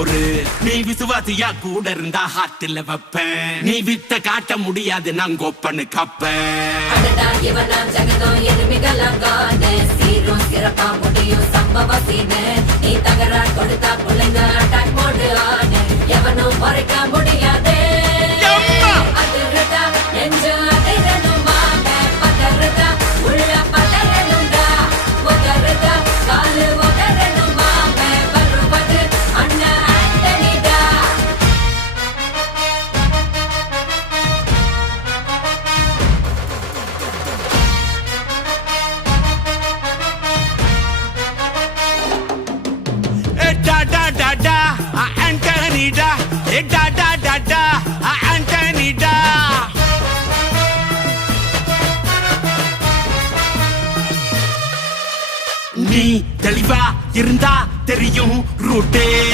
பொறு. நீ விசுவாசியா கூட இருந்தா ஹார்ட்ல வைப்பேன். நீ வித்த காட்ட முடியாது நான் கோப்பனு கப்பேன். சீரும் சிறப்பா முடியும் சம்பவ சீனு. நீ தகராறு கொடுத்தா பிள்ளைங்க அட்டாக் மோடு ஆனு. எவனும் மறைக்க முடியாது. அதிருதா நெஞ்சு அதிரணுமாங்க. பதறுதா உள்ள பதறணுண்டா. உதறுதா காலு உதறணுமாங்க. வருவது அண்ணன் ஆண்டனிடா. Antonida, Antonida. நீ தெளிவா இருந்தா தெரியும் ரூட்டே.